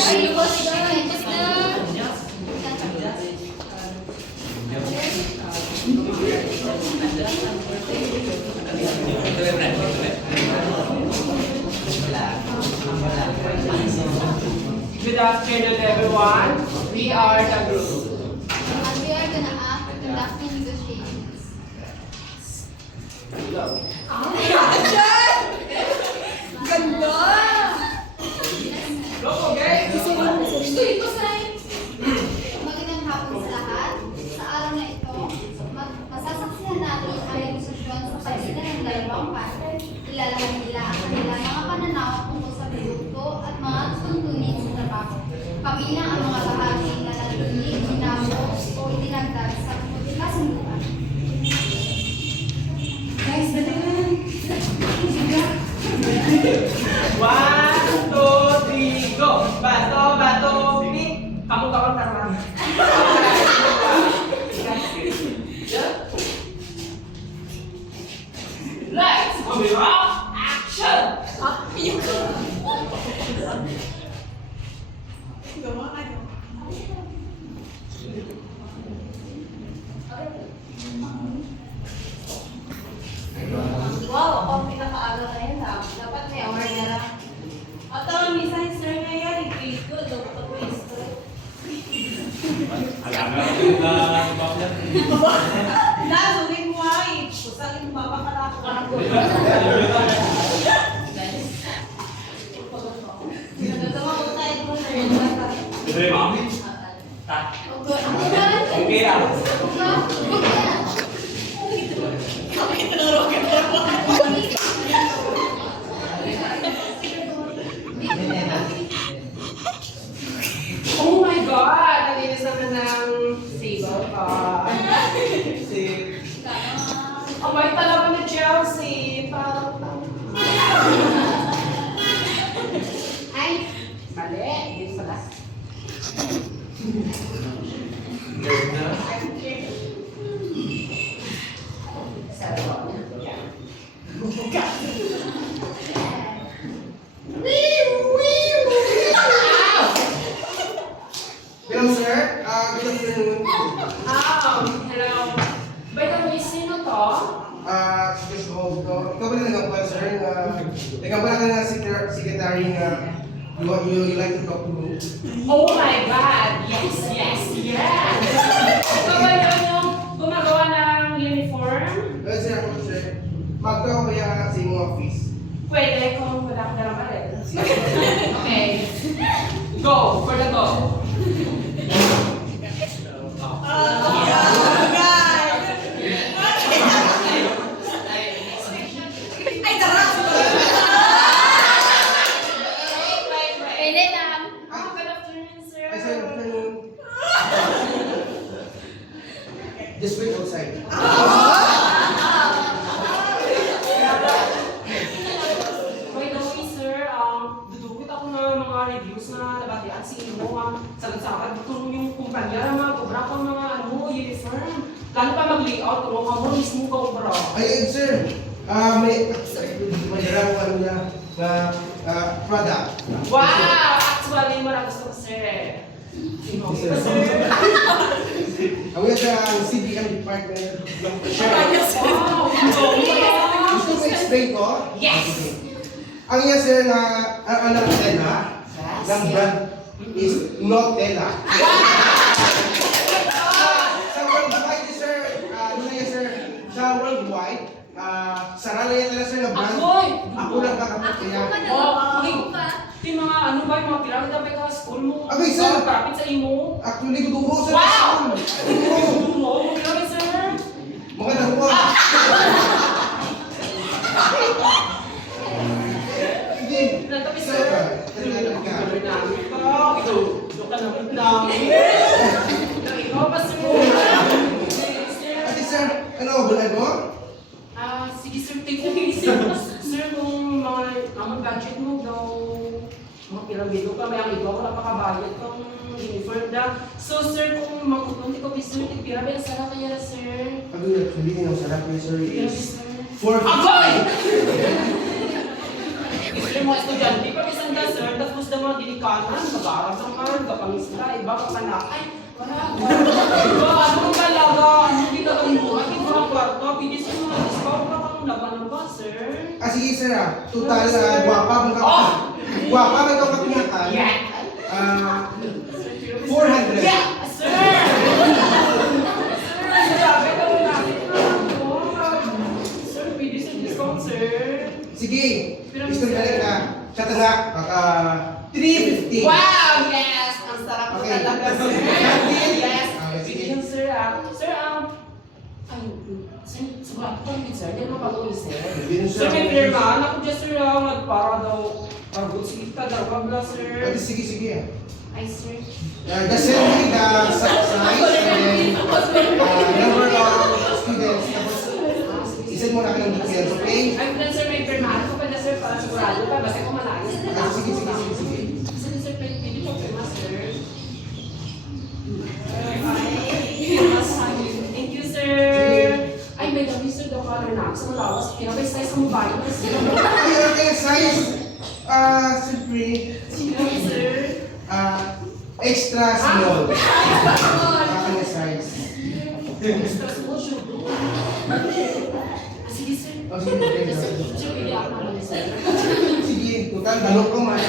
Good afternoon, everyone. We are the group. And we are gonna act conducting negotiations. Go. Go, okay? Magandang hapon sa lahat. Sa araw na ito, masasaksihan natin ang negosasyon sa pagitan ng dalawang partner. Ilalaman nila ang kanilang mga pananaw tungkol sa produkto at mga tuntunin sa trabaho. Kabilang ang mga bahagi na nagdinig, ginamo o itinagdag sa kasunduan. Guys, dali na. 1, 2, 3, go! Bato, bato, pick! Kamu-kamu tarang. Let's camera action! Gawa ka daw. Wow, ako ang pinakaaga ngayon ha. Dapat may award na lang. At ang minsan sir na yan, i-grade ko. Dapat ako i-score. Sulit mo ay. Kusagin mo mapakala ako. Nagagawa ko tayo po na yun. Okay lang. Oh my God! Nalinis naman ng sable ka. Ang bait talaga ni Chelsea. Parang ay, mali. Dito pala. Hello, sir. Good afternoon. Hello. By the way, sino to? Excuse me, ikaw ba na nagkampal, sir? Nagkampal ka na secretary na you like to talk to me? Oh my God! Yes, yes, yes! So ba yung gumagawa ng uniform? Well, sir, ako, sir. Magkaw kaya sa imong office. Pwede kung wala ka na pa rin. Okay. Go! For the go! Pwede lang. Good afternoon, sir. Ay, sir, good afternoon. Just wait outside. By the way, sir, dudukot ako ng mga reviews na nabatian sa inyo. Sagat-sagat, tulong yung kumpanya, mga kubra ko mga uniform. Lalo pa mag-layout, tulong ka mo, mismo ka kubra. Ayun, sir. May darang ano na product. Wow! Actually, marami gusto ko, sir. Sino? Sir. Sir? Ako yan sa CDM department. Wow! Gusto ko explain ko? Yes! Ang yan, sir, na ang tela ng brand is Nutella. Sa worldwide, sir, ano na yan, sir, sa worldwide, sarala yan nila, sir, na brand. Akoy! Ako lang kakapit kaya. Yung mga ano ba, yung mga piramid na ka school mo. Abay, sir. Kapit sa imo. Actually, kuturo, sir. Wow! Kuturo. Mo, piramid, sir. Mga nakuha. Hindi. Nagkapit, Sir, sir. talaga ka. Ito ka naman namin. Ikaw pa, sir. Ate, sir, ano, bulay mo? Sige, sir. Thank you, sir. Sir, kung mga budget mo daw, mga piramid ka, may ang ikaw, wala pa kabayad kang uniform na. So, sir, kung magkukunti ko, sir, piramid, sarap kaya, sir. Actually, ang sarap niya, sir, Piramid, is sir. 450. Agoy! Gusto yung mga estudyante, pag isang da, sir, tapos na mga dinikanan, mag-aaral naman, kapangisla, iba, kapanak. Ay, wala. Diba, ano talaga? Hindi ka kang buhat, hindi mga kwarto, pwede sa mga discount na kang laban ng ba, sir? Sige sir total guwapa mo ka. Oh! Guwapa mo ka kapingatan. Yeah! 400. Yeah! Sir! Grabe ka wala. Sir, pwede sa discount, sir. Sige, gusto balik ka. Sa tanga, 350. Wow! Yes! Ang sarap ko Okay. talaga, sir. Yes! Okay, sige. Pwede yun, sir. Sir, ay, sir, subukan ko yung sir. Hindi naman pag-uwi, sir. Pwede yun, Sir, may pirmahan ako dyan, sir. Para daw, pag-good sige ka, darwag lang, sir. Sige. Ay, sir. Just send me the size and number of students. Tapos, isend mo na kayo ng details, okay? Ay, then, sir, may pirmahan ko pa na, sir, para sigurado pa. Basta kung malayas. Sige. Sige, sir, pwede po pirma, sir. Thank you, sir. Ay, may dami, sir, daw ka rin ako sa malawas. Kinabay size mo ba yun, sir? Okay, size. Siyempre, Sir. extra small. Ano size? Extra small shoe. Sige, sir. Oh, sige, okay. Sir, pwede ako naman, sir. Sige, total, dalok ko man.